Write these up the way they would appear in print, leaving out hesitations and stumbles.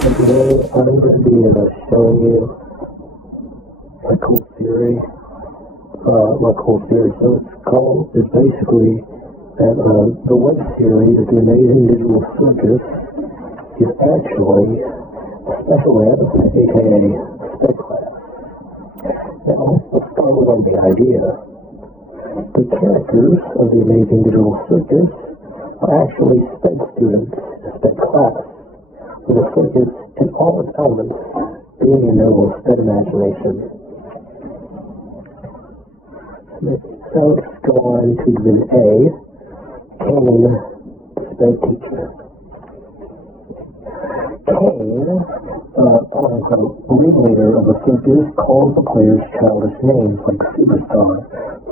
Today I'm going to be showing you my cool theory. So it's basically that the web series, The Amazing Digital Circus, is actually a special ed, aka sped class. Now, let's start with the idea. The characters of The Amazing Digital Circus are actually sped students in a sped class, with the circus in all its elements being in their little sped imagination. So let's go on to Exhibit A, Kane, sped teacher. Kane, quote-unquote, ringleader of the circus, calls the players childish names like superstar,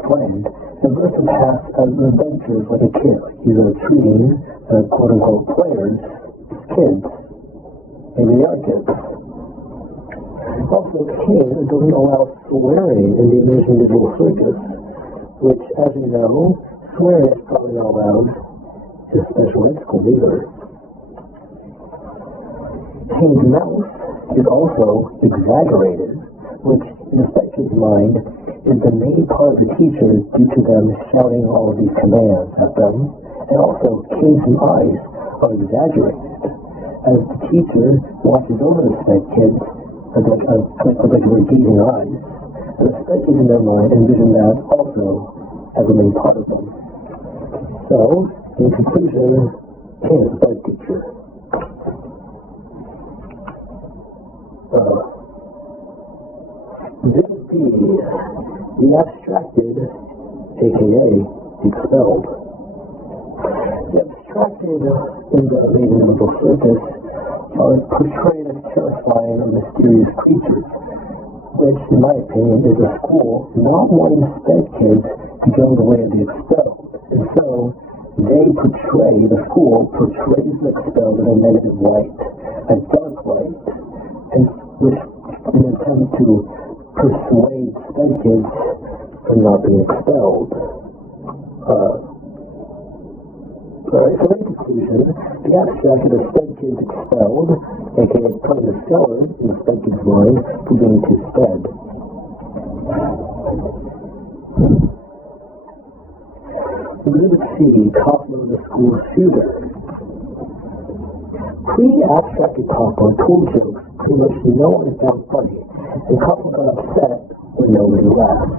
friend, and versus pass as adventures like a kid. He's treating the quote-unquote players as kids. Maybe they are kids. Also, Kane doesn't allow swearing in the Amazing Digital Circus, which, as you know, swearing is probably not allowed in special ed school either. Kane's mouth is also exaggerated, which, in the spectator's mind, is the main part of the teacher due to them shouting all of these commands at them, and also Kane's eyes are exaggerated, as the teacher watches over the sped kids like we're gazing eyes, and the sped kids in their mind envision that also as a main part of them. So, in conclusion, Kane is a sped teacher. This B, the abstracted, aka the expelled. The abstracted in the Amazing Digital Circus are portrayed as terrifying and mysterious creatures, which, in my opinion, is a school not wanting sped kids to go the way of the expelled. And so, the school portrays the expelled in a negative light, a dark light, and which in an attempt to persuade sped kids from not being expelled. So in conclusion, the abstract of the sped kids expelled, aka putting the seller in the sped kids' mind for being too sped. Exhibit C, Kaufman, the school shooter. Pre-abstracted Kaufman told jokes pretty much no one found funny, and Kaufman got upset when nobody laughed.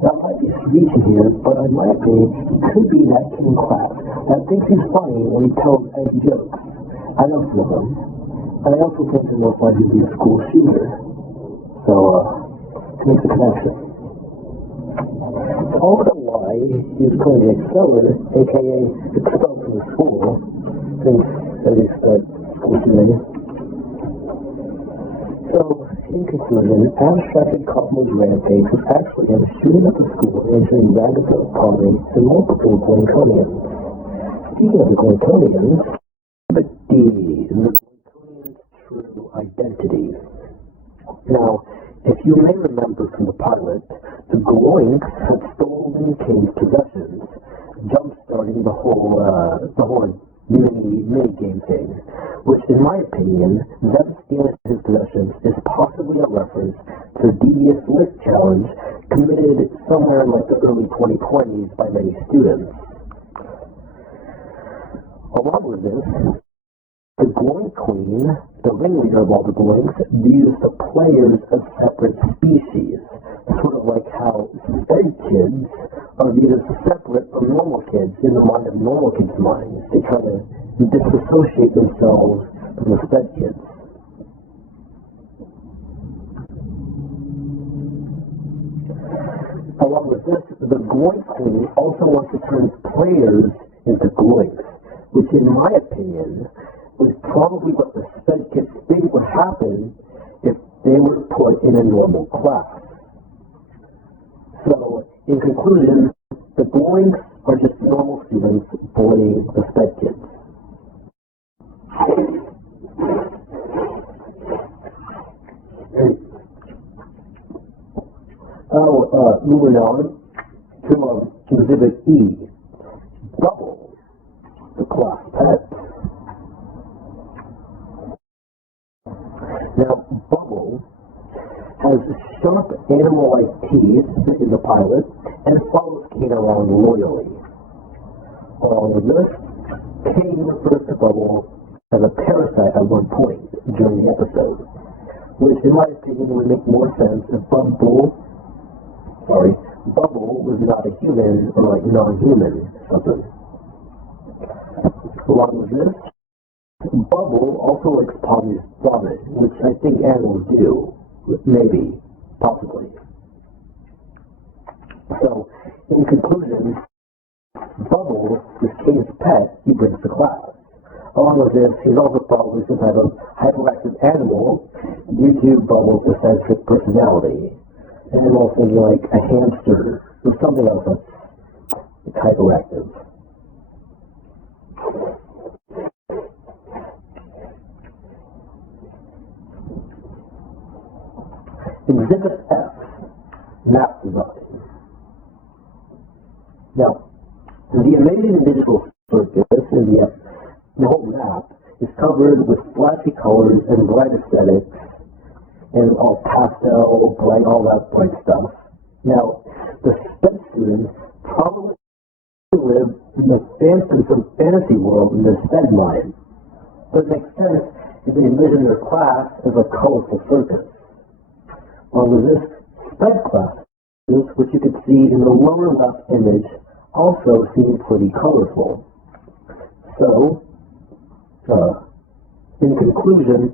Now, I might be reaching here, but in my opinion, he could be that king class that thinks he's funny when he tells empty jokes. I know some of them. And I also think he's most likely to be a school shooter. So, to make the connection. Also why he was calling the exceller, aka expelled from the school, since at least school shooting. So, in conclusion, abstracted Kaufman's rampage was actually him shooting up the school and entering ragged poverty and multiple Blanconians. Speaking of the Blanconians, but D, the Blanconians' true identity. Now, if you may remember from the pilot, the Gloinks had stolen Kane's possessions, jump-starting the whole mini-game thing, which, in my opinion, them stealing his possessions is possibly a reference to the devious list challenge committed somewhere in like the early 2020s by many students. Along with this, the Gloink Queen, the ringleader of all the Gloinks, views the players as separate species, sort of like how sped kids are viewed as separate from normal kids in the mind of normal kids' minds. They try to disassociate themselves from the sped kids. Along with this, the Gloink Queen also wants to turn players into Gloinks, which in my opinion is probably what the sped kids think would happen if they were put in a normal class. So, in conclusion, the Gloinks are just normal students bullying the sped kids. Moving on to Exhibit E, Bubble, the class pet. Now, Bubble has sharp animal-like teeth in the pilot and follows Kane around loyally. Along with this, Kane refers to Bubble as a parasite at one point during the episode, which in my opinion would make more sense if Bubble was not a human or like non-human or something. Along with this, Bubble also likes Pommy's vomit, which I think animals do. Maybe. Possibly. So, in conclusion, Bubble is Kane's pet he brings to class. Along with this, he's also probably some type of hyperactive animal due to Bubble's eccentric personality. And I'm also thinking like a hamster or something else that's hyperactive. Exhibit F, map design. Now, the amazing digital circus in the whole map is covered with flashy colors and bright aesthetics and all pastel, bright, all that bright stuff. Now, the sped students probably live in some fantasy world in their sped mind. But it makes sense if they envision their class as a colorful circus. Along with this, sped classes, which you can see in the lower left image, also seem pretty colorful. So, in conclusion,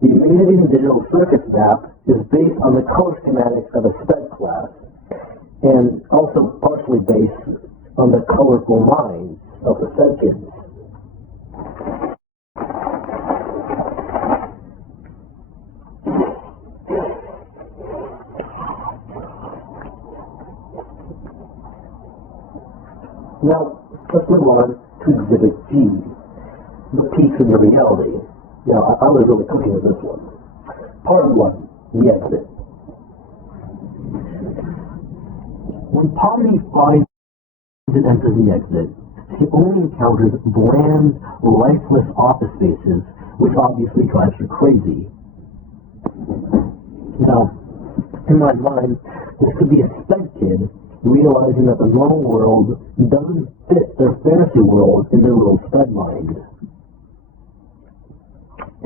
the amazing digital circuit map is based on the color schematics of a sped class, and also partially based on the colorful minds of the sped kids. Now, let's move on to Exhibit G, the peaks in the reality. Now, I was really cooking with this one. Part 1, the exit. When Pomni finds and enters the exit, she only encounters bland, lifeless office spaces, which obviously drives her crazy. Now, in my mind, this could be a sped kid realizing that the normal world doesn't fit their fantasy world in their little sped mind.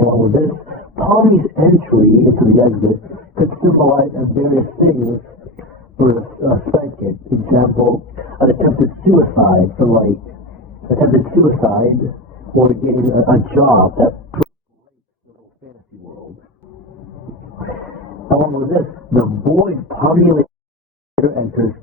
Along with this, Tommy's entry into the exit could symbolize various things for a sped kid. Example, an attempted suicide or getting a job that relates to the little fantasy world. Along with this, the void Tommy later enters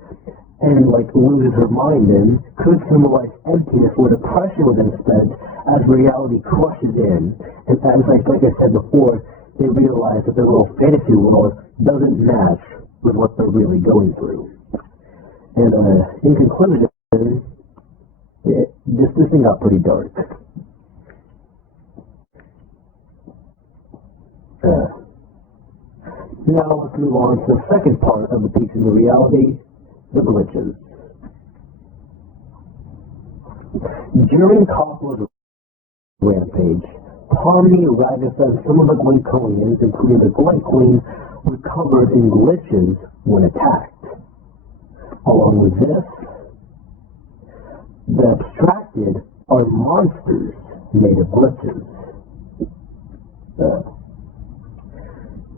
and loses her mind in could symbolize emptiness or depression within sped as reality crushes in, and as like I said before, they realize that their little fantasy world doesn't match with what they're really going through. And in conclusion, this thing got pretty dark. Now let's move on to the second part of the peaks in the reality, the glitches. During Cosmo's rampage, Pomni, Ragatha, and some of the Glyconians, including the Glyc Queen, were covered in glitches when attacked. Along with this, the abstracted are monsters made of glitches.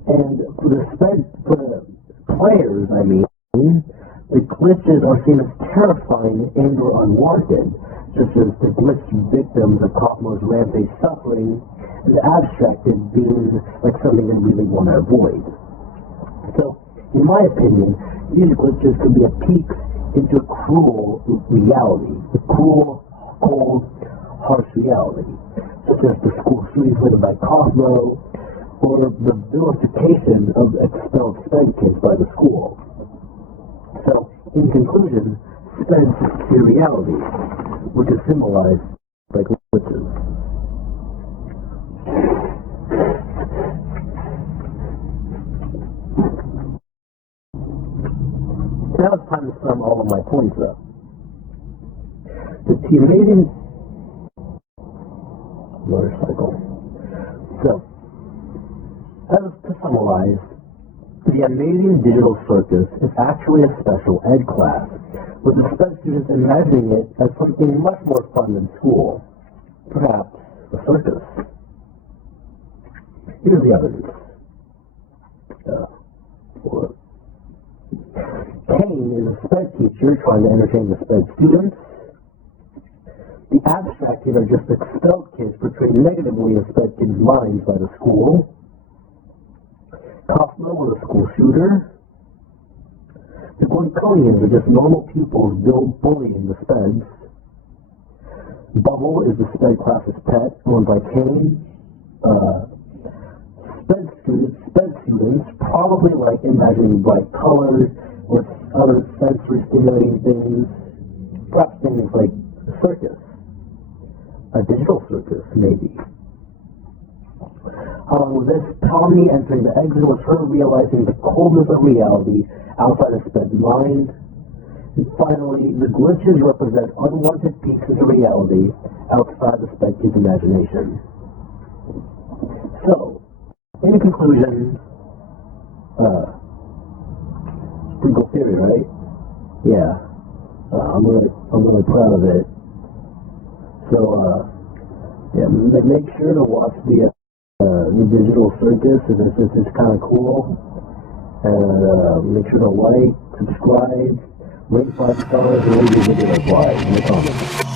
And for the players, the glitches are seen as terrifying and or unwanted, just as the glitched victims of Cosmo's rampage suffering, and the abstracted being like something they really want to avoid. So, in my opinion, these glitches could be a peek into a cruel reality, a cruel, cold, harsh reality, such as the school shootings written by Cosmo, or the vilification of expelled sped kids by the school. So, in conclusion, sped is reality, which is symbolized by glitches. Now it's time to sum all of my points up. The amazing motorcycle. So, As to summarize, the amazing digital circus is actually a special ed class, with the SPED students imagining it as something much more fun than school, perhaps a circus. Here's the evidence. Kane is a SPED teacher trying to entertain the SPED students. The abstract kids are just expelled kids portrayed negatively in SPED kids' minds by the school. Kaufman was a school shooter. The Gorkonians are just normal pupils bullying the SPEDs. Bubble is the SPED class's pet, owned by Kane. SPED students probably like imagining bright colors or other sensory stimulating things, perhaps things like a circus, a digital circus, maybe. Along with this, Tommy entering the exit was her realizing the coldness of reality outside of SPED's mind. And finally, the glitches represent unwanted pieces of reality outside the SPED kid's imagination. So, in conclusion, pretty cool theory, right? Yeah. I'm really proud of it. So, yeah, make sure to watch the digital circus. It's kind of cool. And make sure to like, subscribe, rate 5 stars, and leave your video reply in the comments.